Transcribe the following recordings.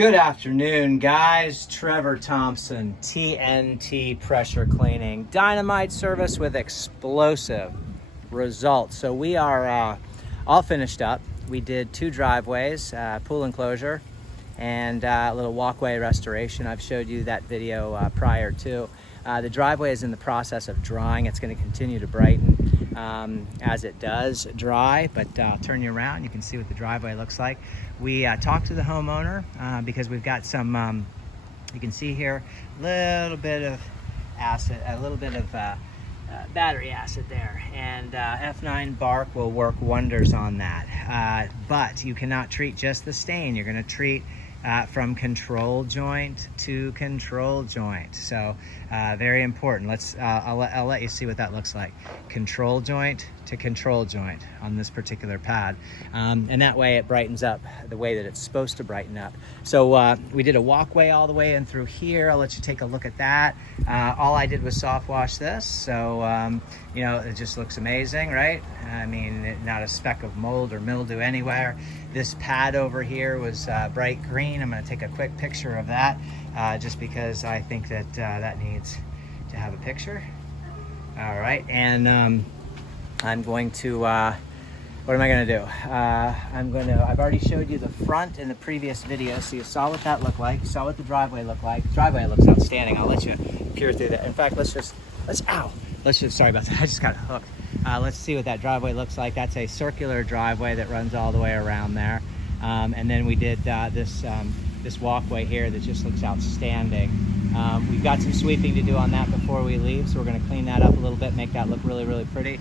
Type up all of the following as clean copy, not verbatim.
Good afternoon, guys. Trevor Thompson, TNT Pressure Cleaning. Dynamite service with explosive results. So we are all finished up. We did 2 driveways, pool enclosure, and a little walkway restoration. I've showed you that video prior to. The driveway is in the process of drying. It's going to continue to brighten as it does dry, but I'll turn you around. You can see what the driveway looks like. We talked to the homeowner because we've got some, you can see here, a little bit of acid, a little bit of battery acid there, and F9 bark will work wonders on that. But you cannot treat just the stain. You're going to treat from control joint to control joint. So very important. I'll let you see what that looks like. Control joint to control joint on this particular pad. And that way it brightens up the way that it's supposed to brighten up. So we did a walkway all the way in through here. I'll let you take a look at that. All I did was soft wash this. So, you know, it just looks amazing, right? I mean, not a speck of mold or mildew anywhere. This pad over here was bright green. I'm going to take a quick picture of that just because I think that that needs to have a picture. All right, and I'm going to, what am I going to do? I've already showed you the front in the previous video, so you saw what that looked like. You saw what the driveway looked like. The driveway looks outstanding. I'll let you peer through that. In fact, sorry about that. I just got hooked. Let's see what that driveway looks like. That's a circular driveway that runs all the way around there. And then we did this walkway here that just looks outstanding. We've got some sweeping to do on that before we leave, so we're going to clean that up a little bit, make that look really, really pretty.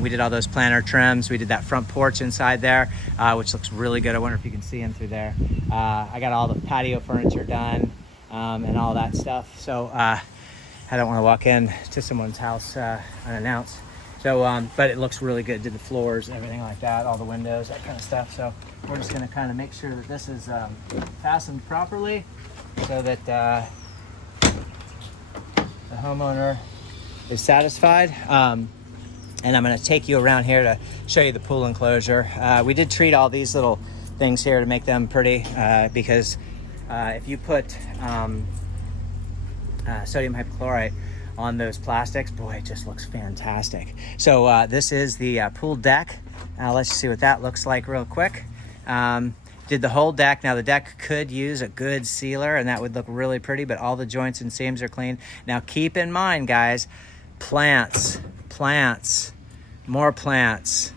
We did all those planter trims. We did that front porch inside there, which looks really good. I wonder if you can see in through there. I got all the patio furniture done and all that stuff. So I don't want to walk in to someone's house unannounced. So, but it looks really good. Did the floors, everything like that, all the windows, that kind of stuff. So we're just going to kind of make sure that this is fastened properly so that the homeowner is satisfied. And I'm going to take you around here to show you the pool enclosure. We did treat all these little things here to make them pretty because if you put sodium hypochlorite on those plastics, boy, it just looks fantastic. So this is the pool deck. Let's see what that looks like real quick. Did the whole deck. Now the deck could use a good sealer and that would look really pretty, but all the joints and seams are clean. Now keep in mind, guys, plants, more plants,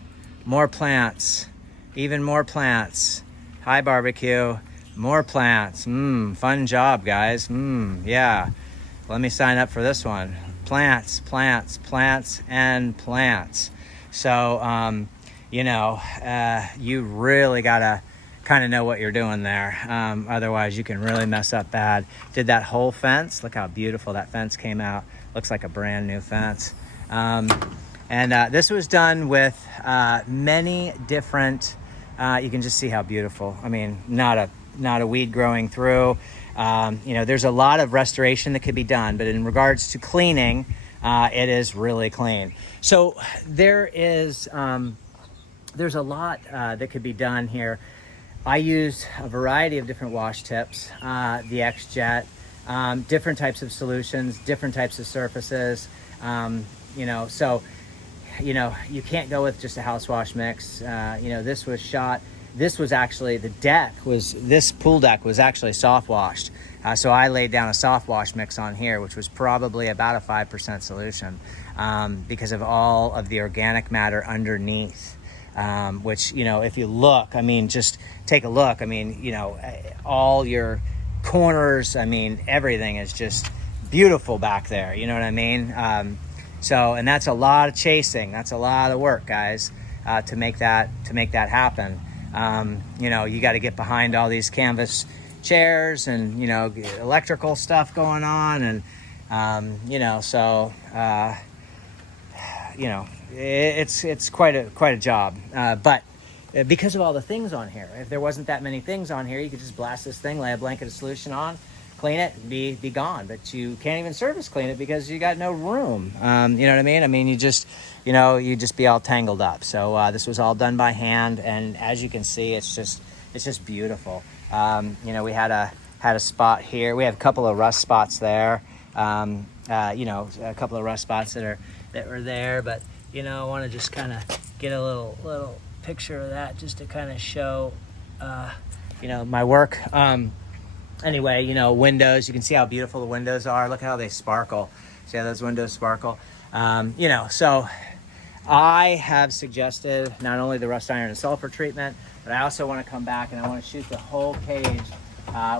even more plants. Hi, barbecue, more plants. Fun job, guys. Yeah. Let me sign up for this one. Plants, and plants. So, you know, you really gotta kind of know what you're doing there. Otherwise, you can really mess up bad. Did that whole fence. Look how beautiful that fence came out. Looks like a brand new fence. And this was done with many different, you can just see how beautiful. I mean, not a weed growing through. You know, there's a lot of restoration that could be done, but in regards to cleaning, it is really clean. So there's a lot that could be done here. I used a variety of different wash tips, the X-Jet, different types of solutions, different types of surfaces, you know, so, you know, you can't go with just a house wash mix. You know, this was actually, this pool deck was actually soft washed. So I laid down a soft wash mix on here, which was probably about a 5% solution because of all of the organic matter underneath, which, you know, if you look, I mean, just take a look. I mean, you know, all your corners, I mean, everything is just beautiful back there. You know what I mean? So, and that's a lot of chasing. That's a lot of work, guys, to make that happen. You know, you got to get behind all these canvas chairs and, you know, electrical stuff going on. And, you know, so, you know, it's quite a job. But because of all the things on here, if there wasn't that many things on here, you could just blast this thing, lay a blanket of solution on, clean it and be gone. But you can't even surface clean it because you got no room. You know what I mean? I mean, you just be all tangled up. So this was all done by hand, and as you can see, it's just beautiful. We had a spot here. We have a couple of rust spots there. A couple of rust spots that were there, but I want to just kind of get a little picture of that just to kind of show my work. Anyway, windows, you can see how beautiful the windows are. Look how they sparkle. See how those windows sparkle? So I have suggested not only the rust iron and sulfur treatment, but I also want to come back and I want to shoot the whole cage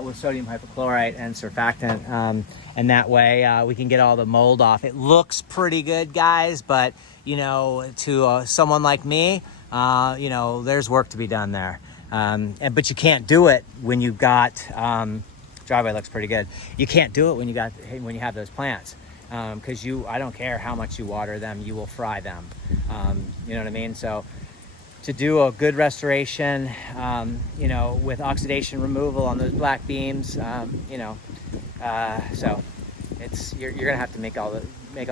with sodium hypochlorite and surfactant, and that way we can get all the mold off. It looks pretty good, guys, but to someone like me, there's work to be done there. But you can't do it when you've got driveway looks pretty good. You can't do it when you have those plants, because I don't care how much you water them, you will fry them. You know what I mean? So to do a good restoration, with oxidation removal on those black beams, so you're gonna have to make all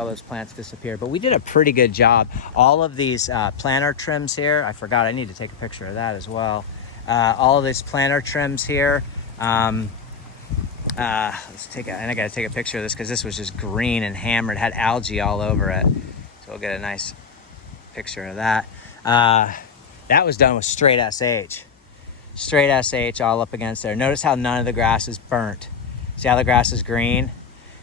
those plants disappear. But we did a pretty good job. All of these planter trims here, I forgot, I need to take a picture of that as well. All of these planter trims here, and I gotta take a picture of this because this was just green and hammered, had algae all over it. So we'll get a nice picture of that. That was done with straight SH. Straight SH all up against there. Notice how none of the grass is burnt. See how the grass is green?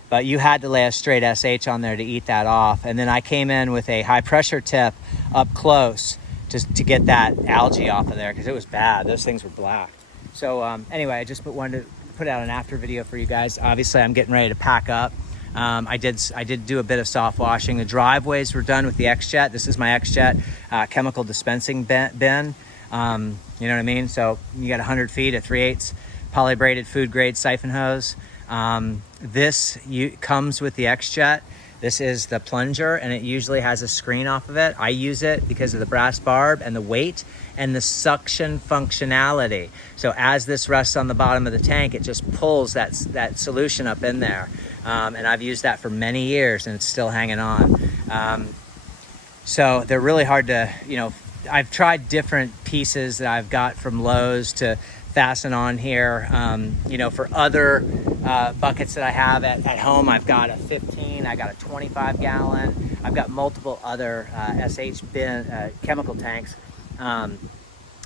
But you had to lay a straight SH on there to eat that off. And then I came in with a high pressure tip up close to get that algae off of there because it was bad. Those things were black. So anyway, I just wanted to put out an after video for you guys. Obviously, I'm getting ready to pack up. I did do a bit of soft washing. The driveways were done with the X-Jet. This is my X-Jet chemical dispensing bin. You know what I mean? So you got 100 feet at 3/8 polybraided food grade siphon hose. This comes with the X-Jet. This is the plunger, and it usually has a screen off of it. I use it because of the brass barb and the weight and the suction functionality. So as this rests on the bottom of the tank, it just pulls that solution up in there. And I've used that for many years, and it's still hanging on. So they're really hard to, I've tried different pieces that I've got from Lowe's to fasten on here. For other buckets that I have at home, I've got a 15, I got a 25 gallon. I've got multiple other SH bin chemical tanks. And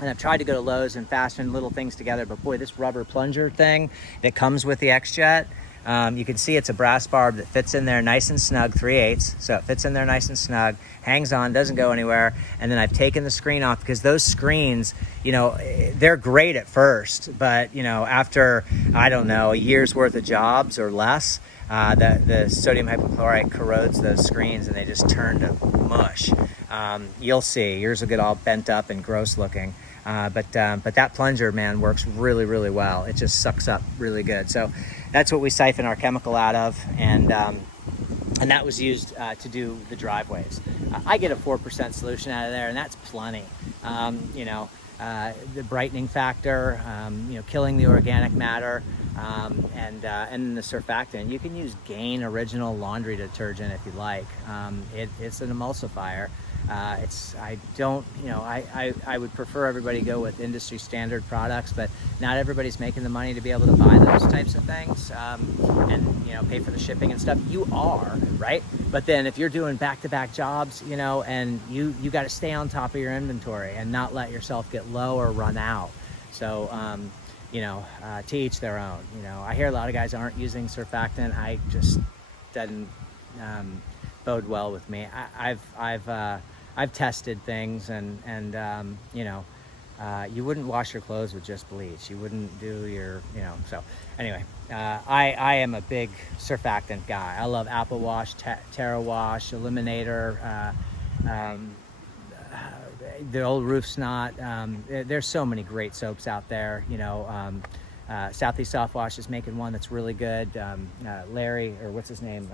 I've tried to go to Lowe's and fasten little things together, but boy, this rubber plunger thing that comes with the X-Jet, you can see it's a brass barb that fits in there nice and snug, 3/8. So it fits in there nice and snug, hangs on, doesn't go anywhere. And then I've taken the screen off because those screens, they're great at first, but after, I don't know, a year's worth of jobs or less, the sodium hypochlorite corrodes those screens and they just turn to mush. You'll see, yours will get all bent up and gross looking. But that plunger, man, works really, really well. It just sucks up really good. So that's what we siphon our chemical out of, and that was used to do the driveways. I get a 4% solution out of there, and that's plenty. The brightening factor, killing the organic matter, and then the surfactant. You can use Gain Original Laundry Detergent if you like. It's an emulsifier. I would prefer everybody go with industry standard products, but not everybody's making the money to be able to buy those types of things, and pay for the shipping and stuff. You are, right? But then if you're doing back-to-back jobs, and you got to stay on top of your inventory and not let yourself get low or run out. So to each their own. I hear a lot of guys aren't using surfactant. I just doesn't bode well with me. I've tested things, and you wouldn't wash your clothes with just bleach. You wouldn't do your, so anyway, I am a big surfactant guy. I love Apple Wash, Terra Wash, Eliminator, the old Roof Snot. There's so many great soaps out there. Southeast Soft Wash is making one that's really good. Larry, or what's his name?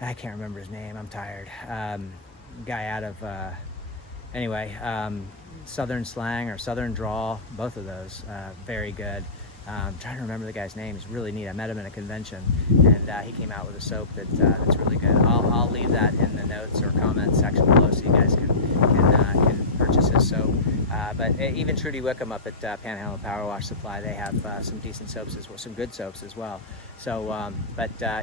I can't remember his name. I'm tired. Guy out of Southern Slang or Southern Drawl, both of those very good. I'm trying to remember the guy's name. He's really neat. I met him at a convention, and he came out with a soap that's really good. I'll leave that in the notes or comments section below so you guys can purchase his soap. But even Trudy Wickham up at Panhandle Power Wash Supply, they have some decent soaps as well, some good soaps as well. So,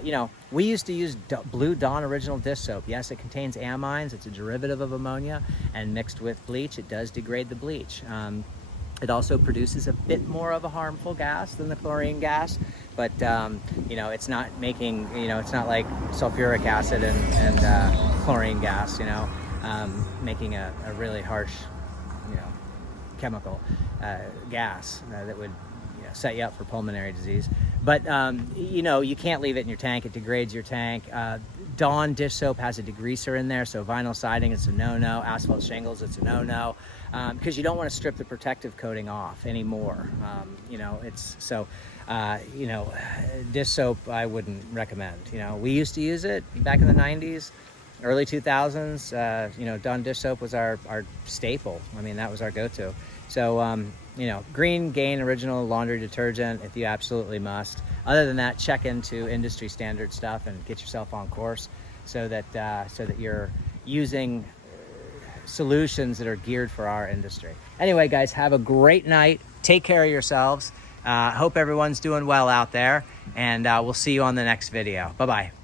you know, we used to use Blue Dawn Original Dish Soap. Yes, it contains amines. It's a derivative of ammonia, and mixed with bleach, it does degrade the bleach. It also produces a bit more of a harmful gas than the chlorine gas, but you know, it's not making, you know, it's not like sulfuric acid and chlorine gas, you know, making a really harsh, you know, chemical gas that would, you know, set you up for pulmonary disease. But you know, you can't leave it in your tank. It degrades your tank. Dawn dish soap has a degreaser in there, so vinyl siding, it's a no-no. Asphalt shingles, it's a no-no, because you don't want to strip the protective coating off anymore. You know, it's so, you know, dish soap I wouldn't recommend. You know, we used to use it back in the 90s, early 2000s. You know, Dawn dish soap was our staple. I mean, that was our go-to. So, you know, Green Gain Original Laundry Detergent, if you absolutely must. Other than that, check into industry standard stuff and get yourself on course so that you're using solutions that are geared for our industry. Anyway, guys, have a great night. Take care of yourselves. Hope everyone's doing well out there, and we'll see you on the next video. Bye-bye.